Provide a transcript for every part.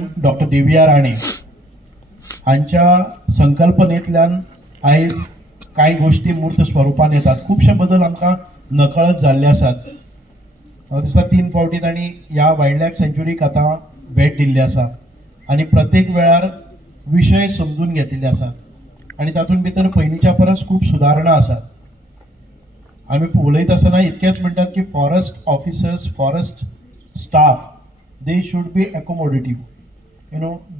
CM doctor देविया राणे हांच्या संकल्पनेतल्यान आयज काही गोष्टी मूर्त स्वरूपान येतात. खूपशे बदल आमकां नकळत जाल्ले आसात. म्हाका दिसता 3 फावटी तांणी ह्या वायल्ड लायफ सँच्युरीक आतां भेट दिल्ली आसा आनी प्रत्येक वेळार विशय समजून घेतिल्ले आसात आनी तातूंत भितर पयलींच्या परस खूब सुदारणा आसात. आमी उलयत आसतना इतकेंच म्हणटात की forest officers, forest staff, they should be accommodative.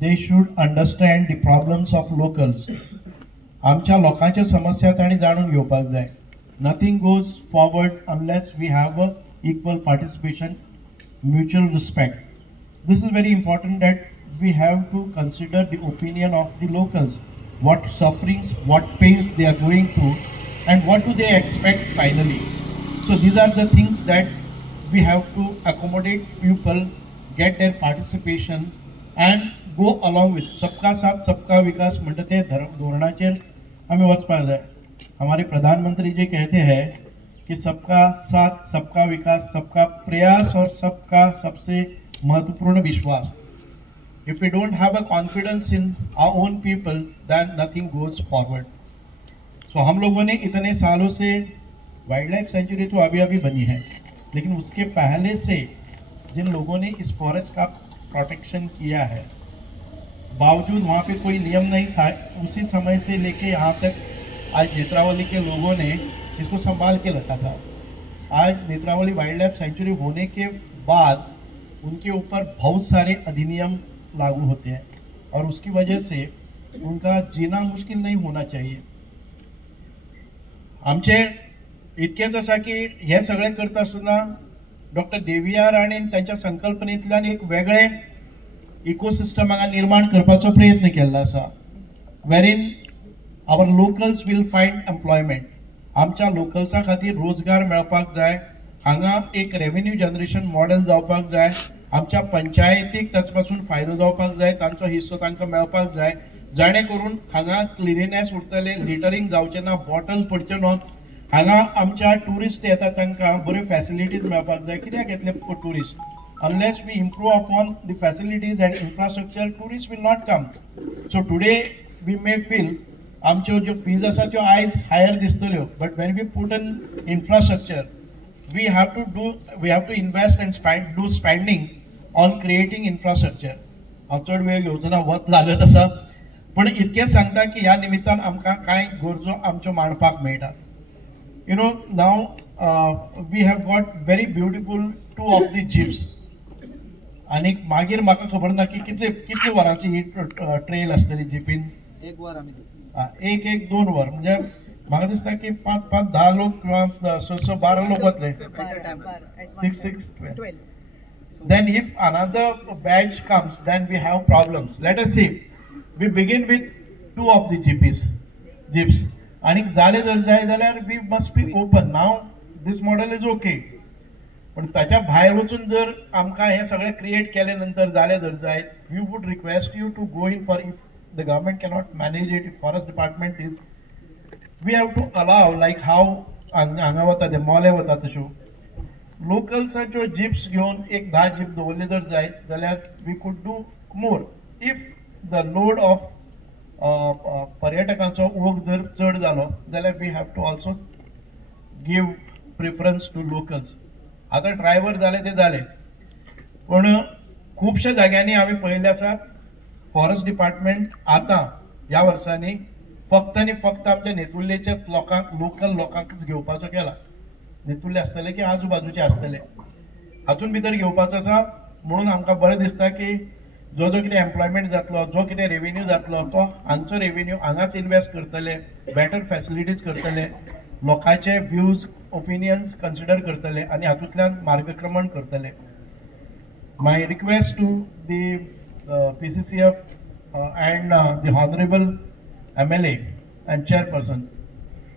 they should understand the problems of locals. आमच्या लोकांच्या समस्या तांणी जाणून घेवपाक जाय. Nothing goes forward unless we have a equal participation, mutual respect. This is very important that we have to consider the opinion of the locals. What sufferings, what pains they are going through, and what do they expect finally. So these are the things that we have to accommodate people, get their participation and go along with. सबका साथ सबका विकास म्हणटा ते धोरणाचेर आमी वचपाक जाय. हमारे प्रधानमंत्री जी कहते हैं कि सबका साथ सबका विकास, सबका प्रयास और सबका सबसे महत्वपूर्ण विश्वास. If we don't have a confidence in our own people, then nothing goes forward. So हम लोगों ने इतने सालों से वाइल्ड लाइफ सेंचुरी तो अभी अभी बनी है, लेकिन उसके पहले से जिन लोगों ने इस फॉरेस्ट का प्रोटेक्शन किया है, बावजूद वहाँ पे कोई नियम नहीं था, उसी समय से लेके यहाँ तक आज नेत्रावली के लोगों ने इसको संभाल के रखा था. आज नेत्रावली वाइल्ड लाइफ सेंचुरी होने के बाद उनके ऊपर बहुत सारे अधिनियम लागू होते हैं और उसकी वजह से उनका जीना मुश्किल नहीं होना चाहिए. आमचे इतकेच आसा की हे सगळे करता आसतना डॉक्टर देविया राणेन त्यांच्या संकल्पनेतल्यान एक वेगळे इकोसिस्टम हांगा निर्माण करपाचो प्रयत्न केल्लो आसा, वेरीन आवर लोकल्स वील फायंड एम्प्लॉयमेंट. आमच्या लोकल्सां खातीर रोजगार मेळपाक जाय, हांगा एक रेव्हेन्यू जनरेशन मॉडेल जावपाक जाय, आमच्या पंचायतीक ताचे पासून फायदो जावपाक जाय, तांचो हिस्सो तांकां मेळपाक जाय, जाणे करून हांगा क्लिनिनेस उरतले, लिटरिंग जावचें ना, बॉटल पडच्यो न्हू. हांगा आमच्या टुरिस्ट येतात तांकां बऱ्यो फॅसिलिटीज मेळपाक जाय. कित्याक येतले tourist? unless we improve upon the facilities and infrastructure, tourists will not come. So today we may feel आमच्यो ज्यो फीज आसा त्यो आयज higher दिसतल्यो, but when we put in infrastructure, we have to invest and do spendings on creating infrastructure. हांव चड वेळ घेवचो ना, वत लागत आसा, पण इतकेंच सांगता की ह्या निमित्तान आमकां कांय गरजो आमच्यो मांडपाक मेळटात. Now we have got very beautiful 2 of the jeeps. आणि मागीर म्हाका खबर ना की कितले वरांची ही ट्रेल आसतली जीपीन. 1 वर आमी 1-2 वर, म्हणजे म्हाका दिसता की 5-10 लोक किंवा 6-12 लोक वतले. 6-12. Then if another batch comes, then we have problems. Let us see. We begin with 2 of the jeeps. आणि जाले जर जाय जाल्यार we must be open. Now this model is okay. पण ताच्या भायर वचून जर आमकां हे सगळे क्रिएट केले नंतर जाले जर जाय, we would request you to go in for, if the government cannot manage it, if forest department is, we have to allow like how हांगा वता ते मोले वता तश्यो लोकल्साच्यो जिप्स घेवन एक 10 जीप दवरले जर जाय जाल्यार we could do more. If the load of पर्यटकांचो ओघ जर चड जालो जाल्यार we have to also give preference to locals. आता ड्रायव्हर जाले ते जाले, पण खूपशा जाग्यांनी आम्ही पळयल्ले आसा फॉरेस्ट डिपार्टमेंट आता ह्या वर्सांनी फक्त आणि फक्त आमच्या नेतुर्लेच्या लोकांक, लोकल लोकांकच घेवपाचो केला. नेतुर्ले आसतले की आजूबाजूचे आसतले, हातून भितर घेवपाचो आसा. म्हणून आमकां बरें दिसता की जो कितें एम्प्लॉयमेंट जातलो, जो कितें रेव्हेन्यू जातलो, तो हांगचो रेव्हेन्यू हांगाच इन्वेस्ट करतले, बेटर फॅसिलिटीज करतले, लोकांचे व्ह्यूज ओपिनियन्स कन्सिडर करतले आणि हातूंतल्यान मार्गक्रमण करतले. My request to the PCCF and the honorable MLA and chairperson,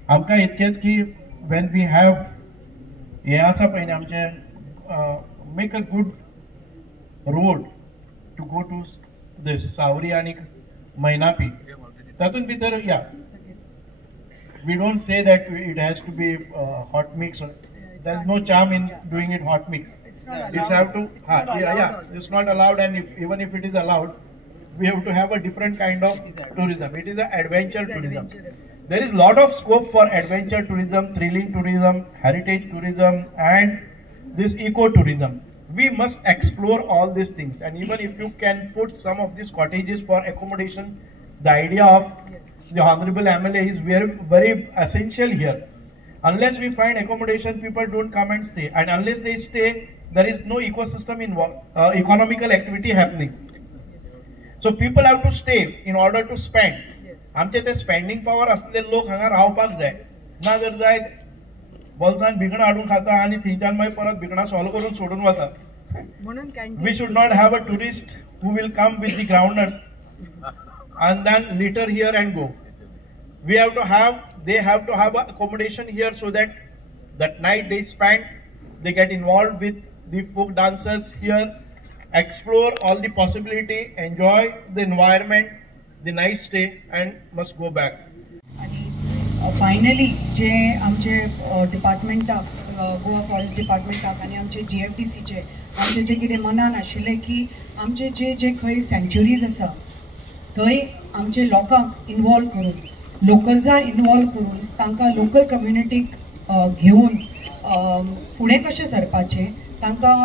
आमकां इतकेच की when we have हे आसा पळय आमचे make a good road to go to this सावरी आणि मैनापी, तातूंत भितर we don't say that it has to be hot mix. There is no charm in doing it hot mix. It's have to, it's not allowed, and even if it is allowed, we have to have a different kind of tourism. It is an adventure tourism. There is lot of scope for adventure tourism, thrilling tourism, heritage tourism, and this eco tourism. We must explore all these things, and even if you can put some of these cottages for accommodation, the idea of the Honorable MLA is very, very essential here. Unless we find accommodation, people don't come and stay, and unless they stay, there is no ecosystem involved, economical activity happening. So people have to stay in order to spend. आमचे ते spending power असलेले लोक हांगा रावपाक जाय, ना जर जाय बोल्सान भिकणां हाडून खाता आनी थंयच्यान मागीर परत भिकणां सॉल्व करून सोडून वता. We should not have a tourist who will come with the groundnuts and then litter here and go. We have to have, they have to have accommodation here so that that night they spend, they get involved with the folk dancers here, explore all the possibility, enjoy the environment, the night stay, and must go back. आणि finally जे आमचे डिपार्टमेंटाक, Goa forest डिपार्टमेंटाक आनी आमचे GFDCचे आमचे जे कितें मनान आशिल्लें की आमचे जे जे खंय सँच्युरीज आसा थंय आमचे लोकांक इनवॉल्व करून, लोकल्सां इनवॉल्व करून तांकां लोकल कम्युनिटीक घेवन फुडें कशें सरपाचें, तांकां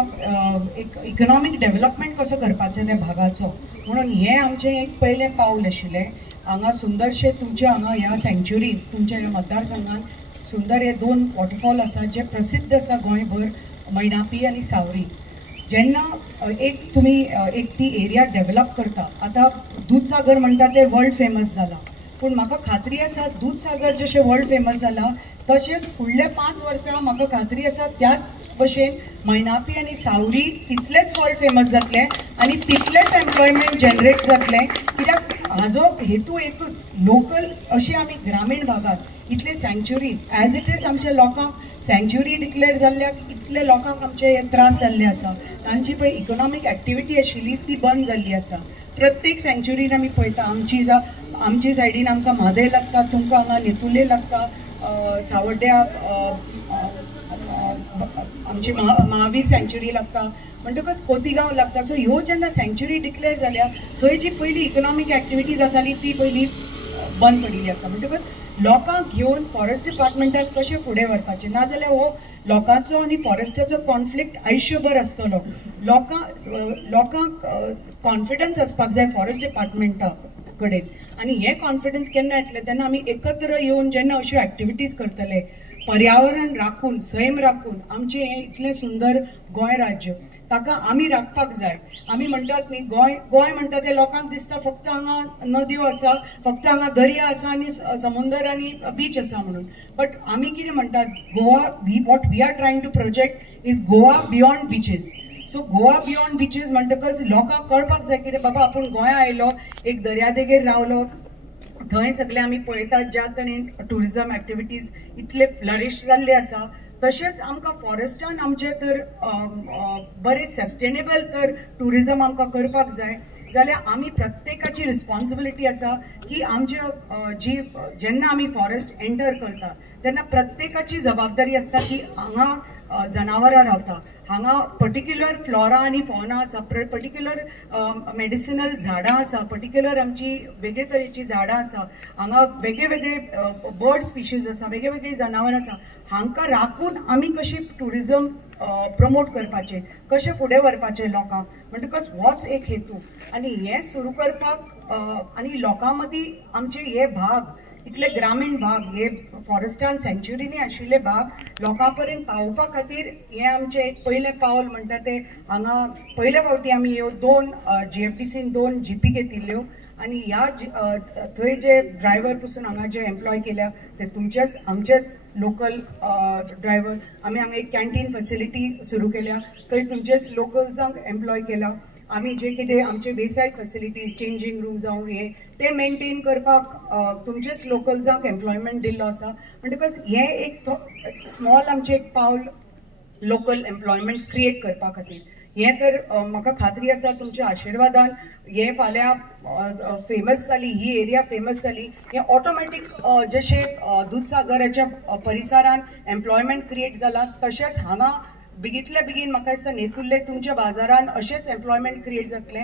एक इकॉनॉमीक डेव्हलपमेंट कसो करपाचो त्या भागाचो, म्हणून हें आमचें एक पयलें पावल आशिल्लें. हांगा सुंदरशे तुमचे हांगा ह्या सँच्युरीन तुमच्या ह्या मतदारसंघात सुंदर हे 2 वॉटरफॉल आसा जे प्रसिद्ध आसा गोंयभर, मैनापी आनी सावरी. जेन्ना एक तुमी एक ती एरिया डेव्हलप करता, आतां दूधसागर म्हणटा ते वर्ल्ड फेमस जाला, पूण म्हाका खात्री आसा दूधसागर जशें वर्ल्ड फेमस जाला तशेंच फुडले 5 वर्सां म्हाका खात्री आसा त्याच भशेन मैनापी आनी सावरी तितलेच वर्ल्ड फेमस जातले आनी तितलेच एम्प्लॉयमेंट जनरेट जातले. कित्याक हाजो हेतू एकूच, लोकल अशी आमी ग्रामीण भागात इतले सँच्युरी एज इट इज आमच्या लोकांक सँच्युरी डिक्लेअर जाल्ल्याक इतले लोकांक आमचे हे त्रास जाल्ले आसा, तांची पळय इकॉनॉमीक एक्टिविटी आशिल्ली ती बंद जाल्ली आसा. प्रत्येक सँच्युरीन आमी पळयता आमची सायडीन आमकां म्हादय लागता, तुमकां हांगा नेतुले लागता, सावड्ड्या आमची महावीर सँच्युरी लागता, म्हणटकच खोतीगांव लागता. सो ह्यो जेन्ना सँच्युरी डिक्लेअर जाल्या थंय जी पयली इकॉनॉमीक एक्टिविटी जाताली ती पयली बंद पडिल्ली आसा. म्हणटकच लोकांक घेवन फॉरेस्ट डिपार्टमेंटान कशें फुडें व्हरपाचें, नाजाल्यार हो लोकांचो आनी फॉरेस्टाचो कॉन्फ्लिक्ट आयुश्यभर आसतलो. लोकांक कॉन्फिडन्स आसपाक जाय फॉरेस्ट डिपार्टमेंटा कडेन, आनी हे कॉन्फिडन्स केन्ना येतले तेन्ना आमी एकत्र येवन जेन्ना अश्यो एक्टिविटीज करतले, पर्यावरण राखून, सैम राखून आमचें हें इतलें सुंदर गोंय राज्य ताका आमी राखपाक जाय. आमी म्हणटात न्ही गोंय म्हणटा ते लोकांक दिसता फक्त हांगा नद्यो आसा, फक्त हांगा दर्या आसा आनी समुंदर आनी बीच आसा म्हणून, बट आमी कितें म्हणटात Goa, what we are trying to project is Goa beyond beaches. So Goa beyond beaches म्हणटकच लोकांक कळपाक जाय कितें बाबा आपूण गोंया आयलो, एक दर्यादेगेर रावलो, थंय सगळे आमी पळयतात ज्या तरेन टुरिजम एक्टिविटीज इतले फ्लरिश जाल्ले आसा, तशेंच आमकां फॉरेस्टान आमचे तर बरें सस्टेनेबल तर टुरिजम आमकां करपाक जाय. जाल्यार आमी प्रत्येकाची रिस्पॉन्सिबिलिटी आसा की आमचे जी जेन्ना आमी फॉरेस्ट एंटर करता तेन्ना प्रत्येकाची जबाबदारी आसता की हांगा जनावरां रावता, हांगा पर्टिक्युलर फ्लोरा आनी फॉना आसा, पर्टिक्युलर मेडिसिनल झाडां आसा, पर्टिक्युलर आमची वेगळे तरेची झाडां आसा, हांगा वेगळे वेगळे बर्ड स्पिशीज आसा, वेगळे वेगळे जनावर आसा. हांकां राखून आमी कशें टुरिजम प्रमोट करपाचें, कशें फुडें व्हरपाचें लोकांक, म्हणटकच होच एक हेतू. आनी हें सुरू करपाक आनी लोकां मदीं आमचे हे भाग इतले ग्रामीण भाग, हे फॉरेस्टान सँच्युरीनी आशिल्ले भाग लोकां पर्यंत पावोवपा खातीर हें आमचें एक पयलें पावल म्हणटा तें. हांगा पयले फावटी आमी ह्यो 2 GFDCन 2 GP घेतिल्ल्यो आनी ह्या थंय जे ड्रायव्हर पसून हांगा जे एम्प्लॉय केल्या ते तुमचेच आमचेच लोकल ड्रायव्हर. आमी हांगा एक कॅन्टीन फॅसिलिटी सुरू केल्या, थंय तुमचेच लोकल्सांक एम्प्लॉय केला. आमी जे कितें आमचे बेसायड फॅसिलिटीज, चेंजींग रूम जावं हे ते मेंटेन करपाक तुमचेच लोकल्सांक एम्प्लॉयमेंट दिल्लो आसा. म्हणटकच हें एक स्मॉल आमचें एक पावल लोकल एम्प्लॉयमेंट क्रिएट करपा खातीर. हें तर म्हाका खात्री आसा तुमच्या आशिर्वादान हे फाल्यां फेमस जाली, ही एरिया फेमस जाली, हें ऑटोमॅटीक जशें दूधसागराच्या परिसरान एम्प्लॉयमेंट क्रिएट जाला तशेंच हांगा बेगींतल्या बेगीन म्हाका दिसता नेतुर्ले तुमच्या बाजारान अशेंच एम्प्लॉयमेंट क्रिएट जातलें